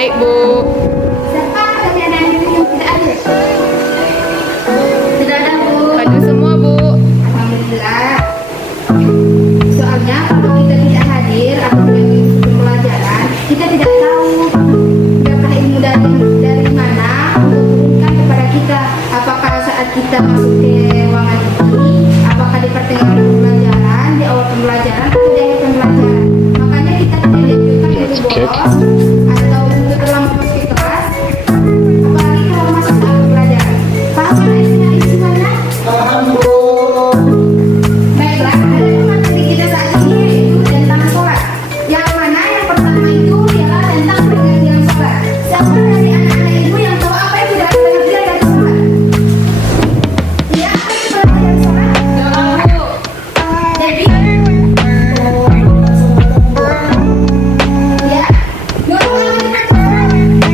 Baik, Bu. Siapa dari anak-anak yang tidak ada? Tidak ada, Bu. Ada semua, Bu. Alhamdulillah. Soalnya kalau kita tidak hadir atau tidak mengikuti pembelajaran, kita tidak tahu berapa ilmu dari mana untuk turunkan kepada kita. Apakah saat kita masuk ke ruangan ini, apakah di pertengahan pembelajaran, di awal pembelajaran, atau di akhir pembelajaran. Makanya kita tidak dianjurkan untuk bolos atau untuk terlambat masuk ke kelas, apalagi kalau masuk saat pembelajaran. Paham kan isinya? Alhamdulillah. Baiklah, ada materi kita saat ini yaitu tentang sholat. Yang mana yang pertama itu ialah tentang pengertian sholat. Siapa dari anak-anak ibu yang tahu apa itu dari pengertian dari sholat? Ya, apa itu pengertian sholat? Jadi, ya, dulu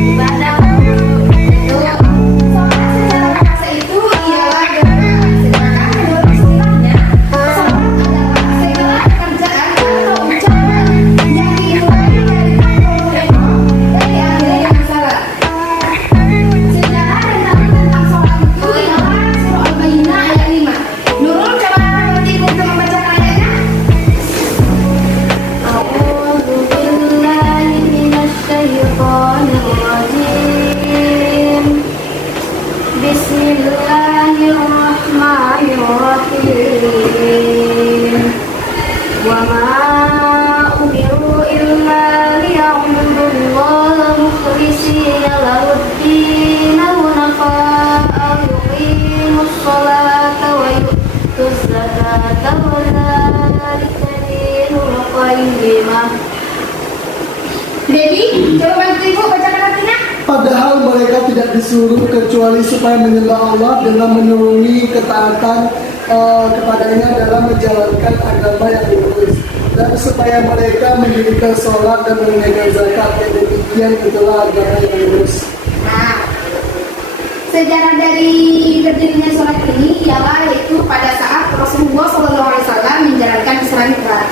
ibadah. Sholat secara bahasa itu ialah gerak. Sedangkan menurut istilahnya, sholat adalah segala pekerjaan atau ucapan yang dimulai dari Allahu Akbar dan diakhiri dengan salat. Sejarah dan dalil tentang sholat itu ialah surah Al-Baqarah ayat 5. Nurul, coba nanti untuk membacakan ayatnya. A'udzu billahi minasyaitonir rajim. Bismillahirrahmanirrahim. Wa ma umiru illa liya'budullaha mukhlishina lahud-din hunafa'a yuqimus sholata wa yu'tuz zakata wa dzalika dinul qayyimah. Debbie, coba bantu Ibu bacakan artinya. Padahal mereka tidak disuruh kecuali supaya menyembah Allah dengan menuruni ketaatan kepadanya dalam menjalankan agama yang lurus, dan supaya mereka mendirikan sholat dan menunaikan zakat. Yang demikian itulah agama yang lurus. Nah, sejarah dari berdirinya sholat ini ialah yaitu pada saat Rasulullah SAW menjalankan Isra Mi'raj,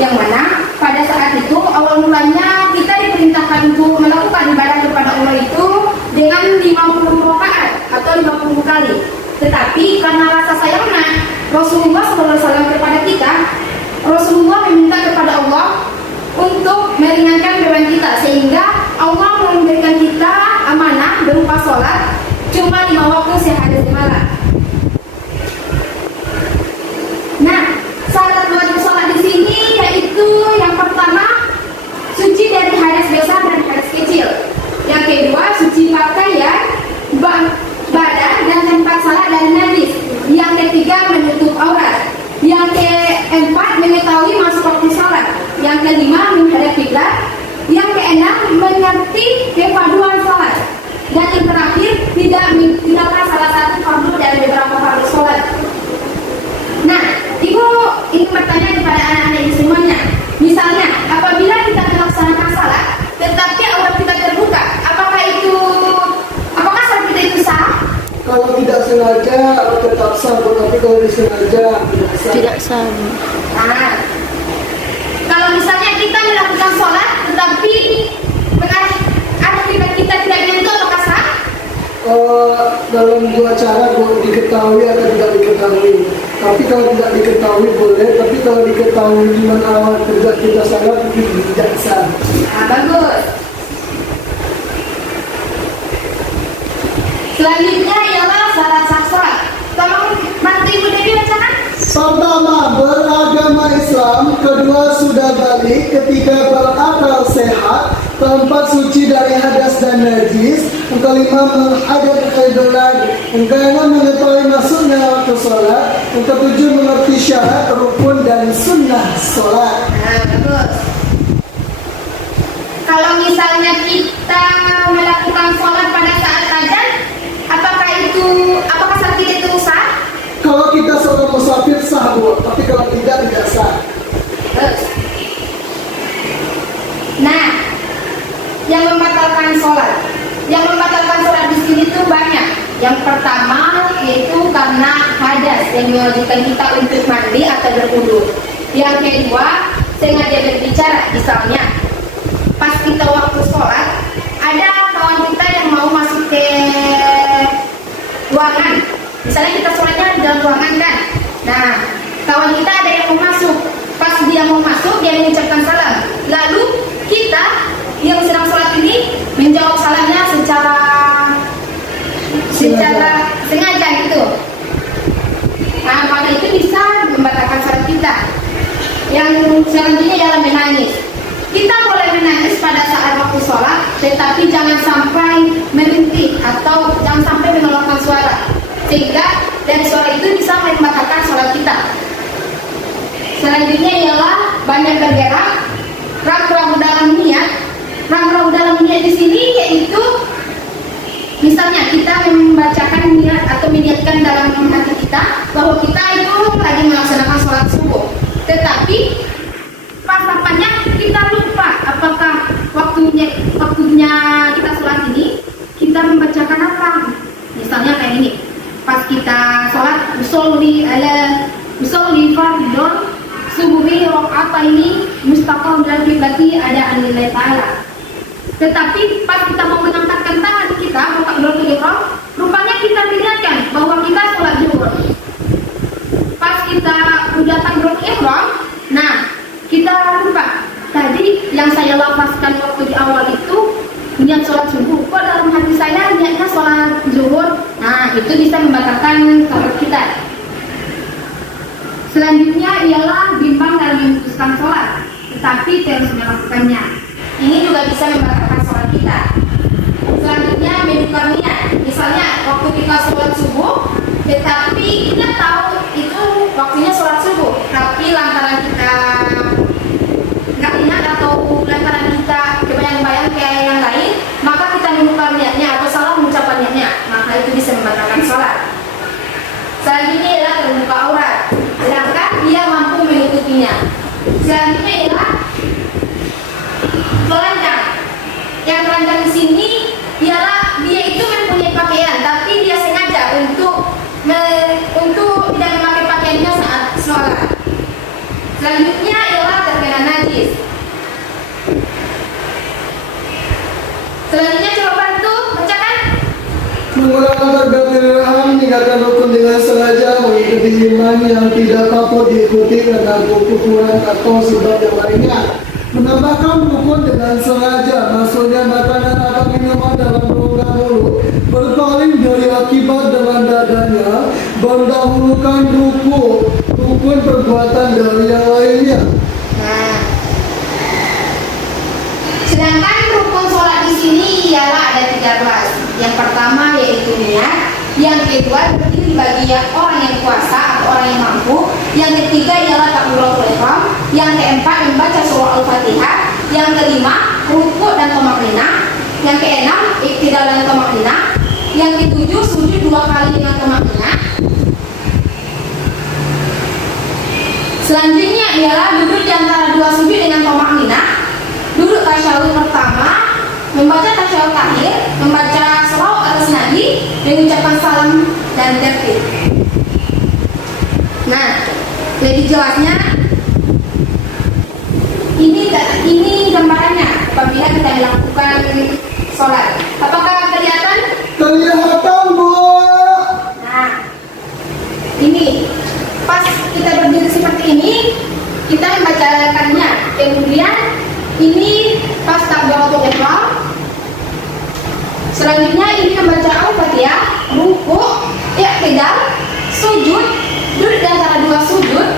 yang mana pada saat itu awal mulanya kita diperintahkan untuk melakukan ibadah kepada Allah itu dengan 50 rakaat atau 50 kali. Tetapi karena rasa sayangnya Rasulullah SAW kepada kita, Rasulullah meminta kepada Allah untuk meringankan beban kita, sehingga Allah memberikan kita amanah berupa sholat cuma 5 waktu sehari semalam. Nah, syarat wajib sholat di sini yaitu yang pertama suci dari hadas besar dan hadas kecil. Yang kedua suci pakaian, badan dan tempat salat dari najis. Yang ketiga menutup aurat. Yang keempat mengetahui masuk waktu sholat. Yang kelima menghadap kiblat. Yang keenam mengerti kepaduan sholat. Dan yang terakhir tidaklah salah satu fardu dari beberapa fardu sholat. Nah, Ibu ingin bertanya kepada anak-anak ini semuanya. Misalnya, apabila kita melaksanakan salat, tetapi aurat kita terbuka, apakah salat kita itu sah? Kalau tidak sengaja tetap sah, tetapi kalau disengaja tidak sah. Nah, kalau misalnya kita melakukan sholat, tetapi aurat kita tidak menyentuh, apakah sah? Dalam dua cara boleh diketahui atau tidak diketahui. Tapi kalau tidak diketahui boleh, tapi kalau diketahui di mana awal kerja kita salah itu tidak sah. Nah, bagus. Selanjutnya ialah syarat sah sholat. Tolong bantu Ibu Dewi bacakan. Pertama, beragama Islam. Kedua, sudah balik. Ketiga, berakal sehat. Keempat, suci dari hadas dan najis. Yang kelima, menghadap kiblat. Yang keenam, mengetahui masuknya waktu sholat. Yang ketujuh, mengerti syarat, rukun dan sunnah sholat. Nah, bagus. Kalau misalnya kita melakukan sholat pada saat azan, apakah salat kita itu sah? Kalau kita seorang musafir sah, Bu. Tapi kalau tidak sah. Nah, yang membatalkan sholat di sini tuh banyak. Yang pertama yaitu karena hadas yang mewajibkan kita untuk mandi atau berwudu. Yang kedua, sengaja berbicara, misalnya pas kita waktu sholat ada kawan kita yang mau masuk ke ruangan. Misalnya kita sholatnya di dalam ruangan kan. Nah, kawan kita ada yang mau masuk. Pas dia mau masuk, dia mengucapkan salam. Lalu kita yang sedang sholat ini menjawab salamnya secara sengaja gitu. Nah, maka itu bisa membatalkan salat kita. Yang selanjutnya ialah menangis. Kita boleh menangis pada saat waktu sholat, tetapi jangan sampai merintih atau jangan sampai mengeluarkan suara, sehingga dari suara itu bisa membatalkan sholat kita. Selanjutnya ialah banyak bergerak, ragu-ragu dalam niat. Ragu-ragu dalam niat di sini yaitu misalnya kita membacakan niat atau meniatkan dalam hati kita bahwa kita itu lagi melaksanakan sholat subuh, tetapi pas tampaknya kita lupa apakah waktunya kita sholat ini kita membacakan apa. Misalnya kayak ini, pas kita sholat usolli fardhon subuhi rakaataini mustaqim dan kiblati ada anillahi ta'ala. Tetapi pas kita mau mengangkatkan tangan kita buka doa ihram, rupanya kita niatkan bahwa kita sholat zuhur. Pas kita udah takbiratul ihram, nah kita lupa tadi yang saya lafazkan waktu di awal itu niat sholat subuh. Kok dalam hati saya niatnya sholat zuhur? Nah, itu bisa membatalkan sholat kita. Selanjutnya ialah bimbang dalam memutuskan sholat, tetapi terus melakukannya. Ini juga bisa membatalkan sholat kita. Selanjutnya menukar niat. Misalnya waktu kita sholat subuh, tetapi kita tahu itu waktunya sholat subuh, tapi lantaran kita nggak ingat atau lantaran kita kebayang-bayang kayak yang lain, maka kita menukar niatnya atau salah mengucapkan niatnya, maka itu bisa membatalkan sholat. Selanjutnya ialah terbuka aurat, sedangkan dia mampu menutupnya. Selanjutnya ialah telanjang. Yang telanjang di sini ialah dia itu mempunyai pakaian, tapi dia sengaja untuk tidak memakai pakaiannya saat sholat. Selanjutnya ialah terkena najis. Selanjutnya coba bantu bacakan. Menggunakan takbiratul ihram, meninggalkan rukun dengan sengaja, mengikuti imam yang tidak patut diikuti karena kekufuran atau sebab yang lainnya. Menambahkan rukun dengan sengaja, maksudnya makanan atau minuman dalam rongga mulut, berpaling dari akibat dengan dadanya, mendahulukan rukun perbuatan dari yang lainnya. Nah, sedangkan rukun sholat di sini ialah ada 13. Yang pertama yaitu niat, yang kedua berdiri bagi orang yang kuasa atau orang yang mampu, yang ketiga ialah takbiratul ihram, yang keempat membaca surah Al-Fatihah, yang kelima rukuk dan tamaknina, yang keenam iktidal dan tamaknina, yang ketujuh sujud 2 kali dengan tamaknina. Selanjutnya ialah duduk di antara 2 sujud dengan tamaknina, duduk tasyahud pertama, membaca tasyahud akhir, membaca selawat atas nabi, mengucapkan salam dan tertib. Nah, lebih jelasnya ini gambarannya apabila kita melakukan sholat. Apakah kelihatan? Kelihatan, Bu. Nah, ini pas kita berdiri seperti ini, kita membacakannya. Kemudian ini pas takbiratul ihram. Selanjutnya ini membaca Al-Fatihah, rukuk, i'tidal, sujud, duduk di antara 2 sujud.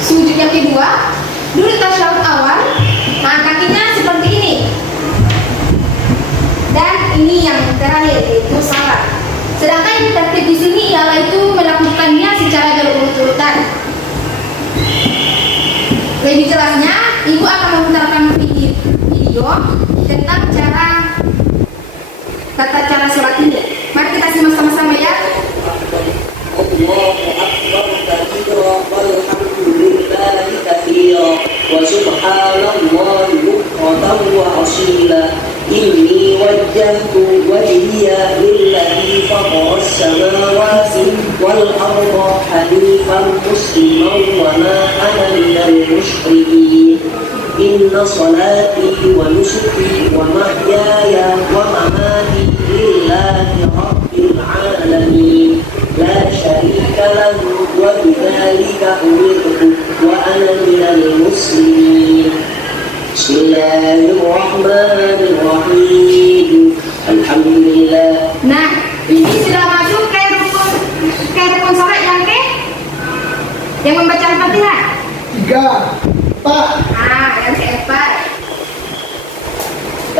Sujud yang kedua, duduk tasyahud awal. Nah, kakinya seperti ini. Dan ini yang terakhir yaitu salat. Sedangkan yang tertib di sini ialah itu melakukannya secara berurut-urutan. Lebih jelasnya, Ibu akan memutarkan video tentang tata cara sholat ini. Mari kita simak sama-sama ya. Allahu akbar kabira walhamdulillahi katsira wa subhanallahi bukratan wa asila. Inni wajjahtu wajhiya lilladzi fatara as-samawati wal arda hanifan musliman wa ma ana minal musyrikin. inna salati wa nusuki wa mahyaya wa mamati lillahi rabbil alamin la syarika lahu wa bidzalika umirtu wa ana minal muslimin. Bismillahirrahmanirrahim. Alhamdulillah. Nah, ini sudah masuk ke rukun salat yang membaca Al-Fatihah. 3, 4. Yang keempat.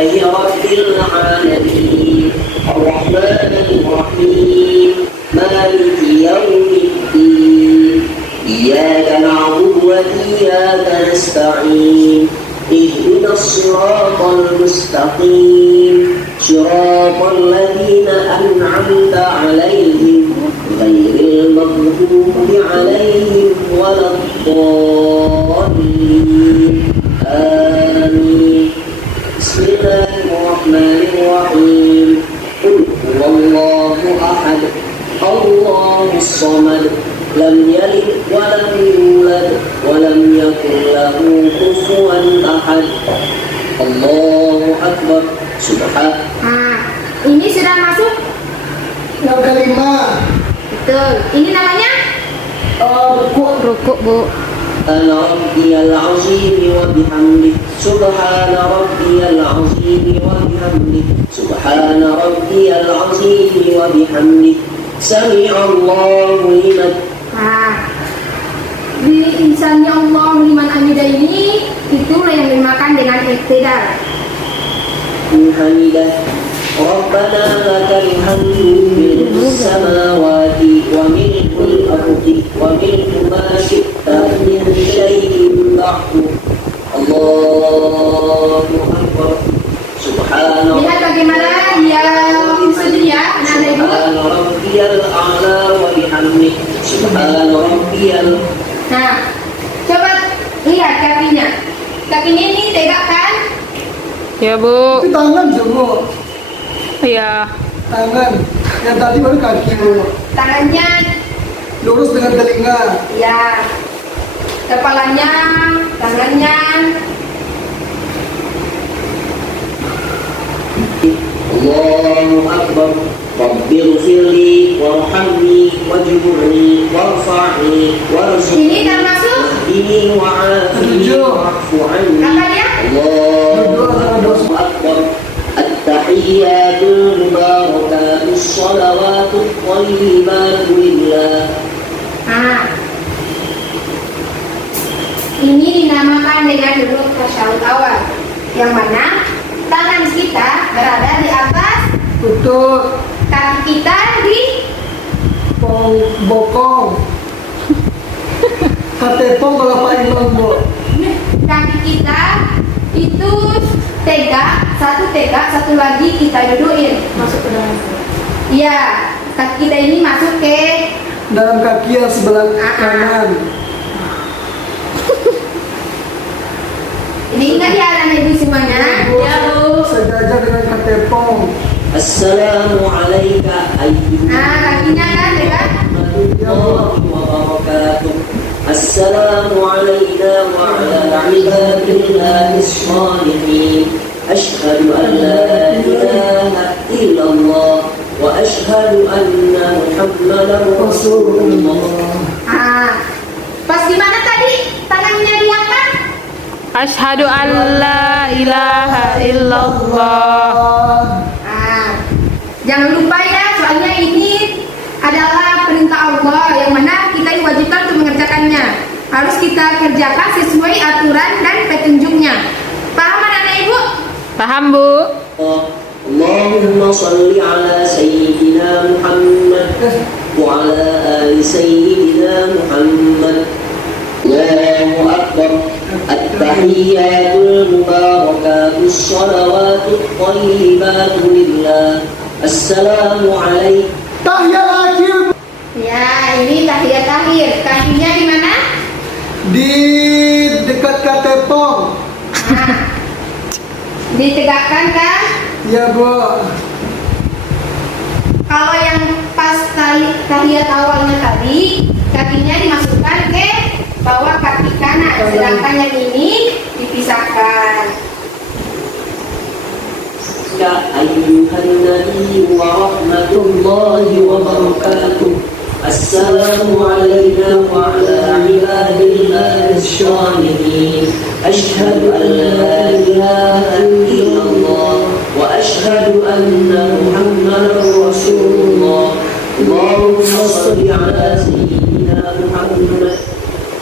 Rabbil alamin Ar-Rahmanir Rahim Maliki yaumiddin Iyyaka na'budu wa iyyaka nasta'in Ihdinas siratal mustaqim Siratal ladzina an'amta 'alaihim ghairil maghdubi 'alaihim waladdallin. Amin. Bismillahirrahmanirrahim. Qul huwallahu ahad. Allahus samad. Lam yalid wa lam yulad wa lam yakul lahu kufuwan ahad. Allahu akbar. Subhan. Ini sudah masuk. Yang kelima. Betul. Ini namanya Rukuk, Bu. Subhana rabbiyal azim wa bihamdi. Subhana rabbiyal azim wa bihamdi. Subhana rabbiyal azim wa bihamdi. Sami'allahu liman. Di Sami'allahu liman hamidah ini itulah yang dimakan dengan iktidal. Hamidah. Rabbana lakal hamdu mil'us samawati wa mil'ul ardi wa mil'u ma syi'ta min syai'in ba'du. Allahu akbar. Subhanallah. Lihat bagaimana dia sendiri ya, anak-anak ibu. Subhana rabbiyal a'la wa bihamdi. Subhana rabbiyal. Nah, coba lihat kakinya. Kakinya ini tegak kan? Ya Bu. Itu tangan semua. Ya. Tangan. Yang tadi baru kaki Bu. Tangannya Lurus dengan telinga. ya. Kepalanya, tangannya. Allahu akbar. Rabbighfirli warhamni wajburni warfa'ni warzuqni. Ini termasuk Ini wa'afini wa'fu anni. apanya? Allahu akbar. At-tahiyyatul mubarakatus shalawatut thayyibatu lillah. Ini dinamakan dengan duduk tasyahud awal, yang mana tangan kita berada di atas, Betul. kaki kita di Bokong. Katepong kalau Pak Imam Bu. kaki kita itu tegak, satu lagi kita dudukin masuk ke dalam. Iya, kaki kita ini masuk ke Dalam kaki yang sebelah kanan. ini ingat ya anak ibu semuanya. Ya Bu. Sejajar dengan katepong. Assalamu alayka ayyuhal Kakinya kan tegak. warahmatullahi wabarakatuh. Assalamu alayna wa ala ibadillahi shalihin. Ashhadu an la ilaha illallah wa ashhadu anna Muhammadan Rasulullah. Pas di mana tadi tangannya diangkat? Asyhadu an la ilaha illallah. Jangan lupa ya, soalnya ini adalah perintah Allah yang mana kita diwajibkan untuk mengerjakannya. Harus kita kerjakan sesuai aturan dan petunjuknya. Paham anak-anak ibu? Paham Bu? Allahumma salli ala sayyidina Muhammad wa ala ali sayyidina Muhammad. Allahu akbar. At-tahiyyatul mubarakatus shalawatut thayyibatu lillah. Assalamu alaikum. Tahiyat akhir Ya, ini tahiyat akhir. Kakinya di mana? di dekat katepong. Ditegakkan kan? Ya Bu. Kalau yang pas tahiyat awalnya tadi, kakinya dimasukkan ke bawah kaki kanan. Sedangkan yang ini dipisahkan. يا أيها النبي ورحمة الله وبركاته السلام علينا وعلى عباد الله الصالحين أشهد أن لا إله إلا الله وأشهد أن محمدا رسول الله اللهم صل على سيدنا محمد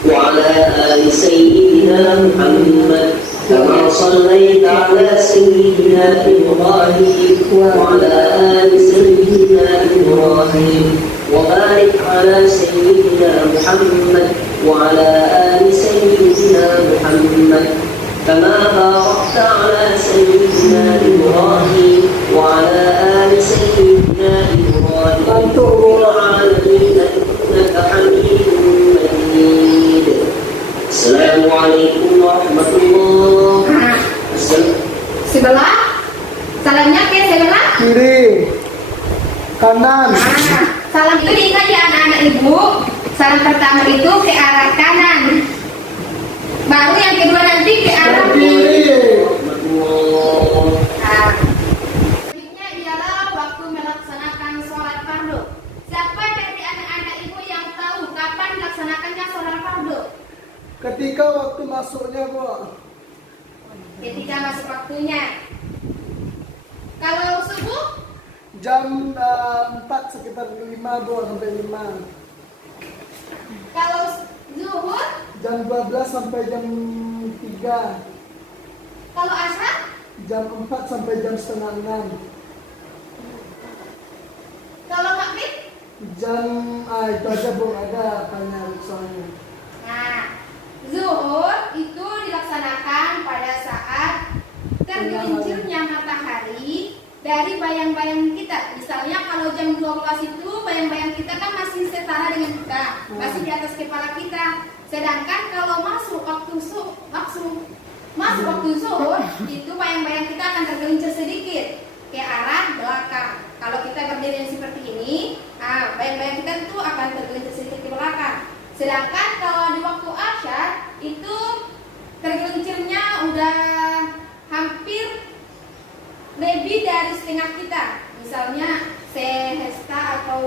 وعلى آل سيدنا محمد كما صليت على سيدنا إبراهيم وعلى آل سيدنا إبراهيم وبارك على سيدنا محمد وعلى آل سيدنا محمد كما باركت على سيدنا إبراهيم وعلى آل سيدنا إبراهيم في العالمين إنك حميد مجيد. Assalamualaikum warahmatullahi wabarakatuh. Sebelah, salamnya ke sebelah. Kiri, kanan. Salam itu diingat ya anak-anak ibu. Salam pertama itu ke arah kanan. Baru yang kedua nanti ke arah kiri. Nah, selanjutnya ialah waktu melaksanakan sholat fardu. Siapa dari anak-anak ibu yang tahu kapan dilaksanakannya sholat fardu? Ketika waktu masuknya, Bu. Ketika masuk waktunya. Kalau subuh? Jam 4 sekitar 5, Bu, sampai 5. Kalau zuhur? Jam 12 sampai jam 3. Kalau asar? Jam 4 sampai jam setengah 6. Kalau maghrib? Jam itu aja, Bu, ada banyak soalnya. Nah, zuhur itu dilaksanakan pada saat tergelincirnya matahari dari bayang-bayang kita. Misalnya kalau jam 12 itu bayang-bayang kita kan masih setara dengan kita, masih di atas kepala kita. Sedangkan kalau masuk waktu zuhur itu bayang-bayang kita akan tergelincir sedikit ke arah belakang. Kalau kita berdiri seperti ini, bayang-bayang kita itu akan tergelincir sedikit ke belakang. Sedangkan kalau di waktu asyar itu tergelincirnya udah hampir lebih dari setengah kita. Misalnya sehesta atau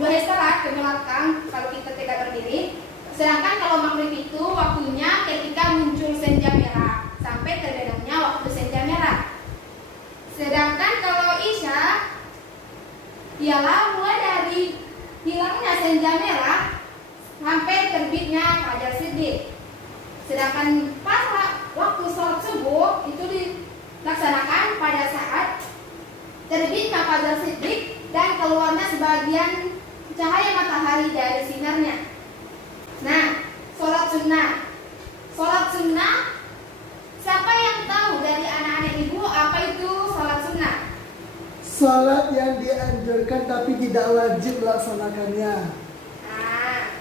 2 hesta lah ke belakang kalau kita tidak berdiri. Sedangkan kalau maghrib itu waktunya ketika muncul senja merah sampai terbenamnya waktu senja merah. Sedangkan kalau isya ialah mulai dari hilangnya senja merah sampai terbitnya fajar siddiq. Sedangkan pas waktu sholat subuh itu dilaksanakan pada saat terbitnya fajar siddiq dan keluarnya sebagian cahaya matahari dari sinarnya. Nah, sholat sunnah. Sholat sunnah, siapa yang tahu dari anak-anak ibu apa itu sholat sunnah? Salat yang dianjurkan tapi tidak wajib melaksanakannya. Nah,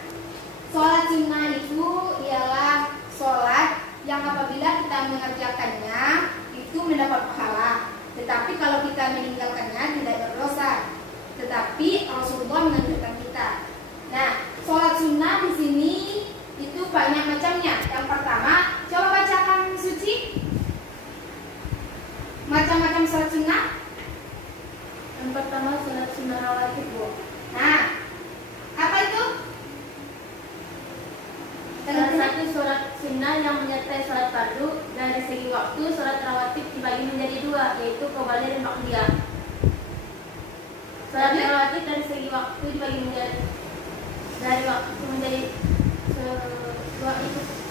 sholat sunnah itu ialah sholat yang apabila kita mengerjakannya itu mendapat pahala. Tetapi kalau kita meninggalkannya tidak berdosa. Tetapi Rasulullah menganjurkan kita. Nah, sholat sunnah di sini itu banyak macamnya. Yang pertama, coba bacakan suci. Macam-macam sholat sunnah. Yang pertama sholat sunnah rawatib, Bu. Nah, apa itu? Salah satu sholat sunnah yang menyertai sholat fardu. Dari segi waktu, sholat rawatib dibagi menjadi 2, yaitu qobliyah dan ba'diyah. Sholat rawatib dari segi waktu dibagi menjadi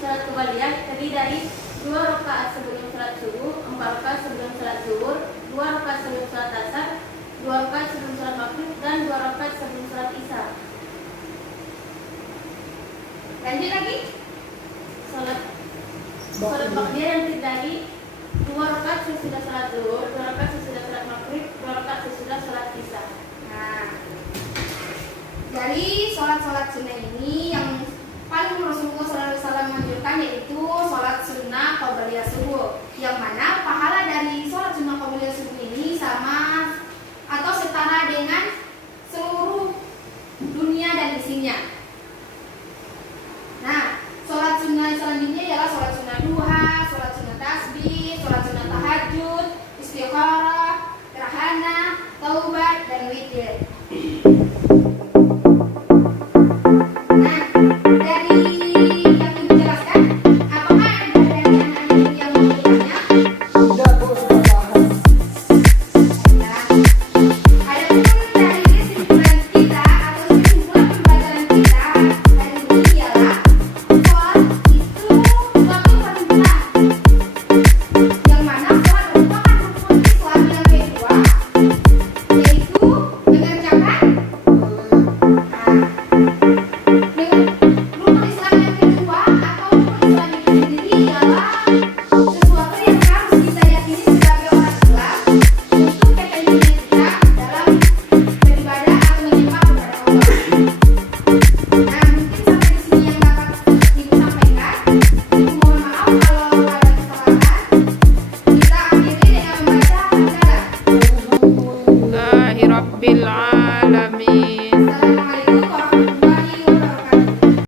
sholat qobliyah terdiri dari 2 rakaat sebelum sholat subuh, 4 rakaat sebelum sholat zuhur, 2 rakaat sebelum sholat asar, 2 rakaat sebelum sholat maghrib, dan 2 rakaat sebelum sholat isya. Lanjut lagi. Sholat ba'diyah yang terdiri dari 2 rakaat sesudah sholat zuhur, 2 rakaat sesudah sholat maghrib, 2 rakaat sesudah sholat isya. Nah, dari sholat-sholat sunnah ini yang paling Rasulullah SAW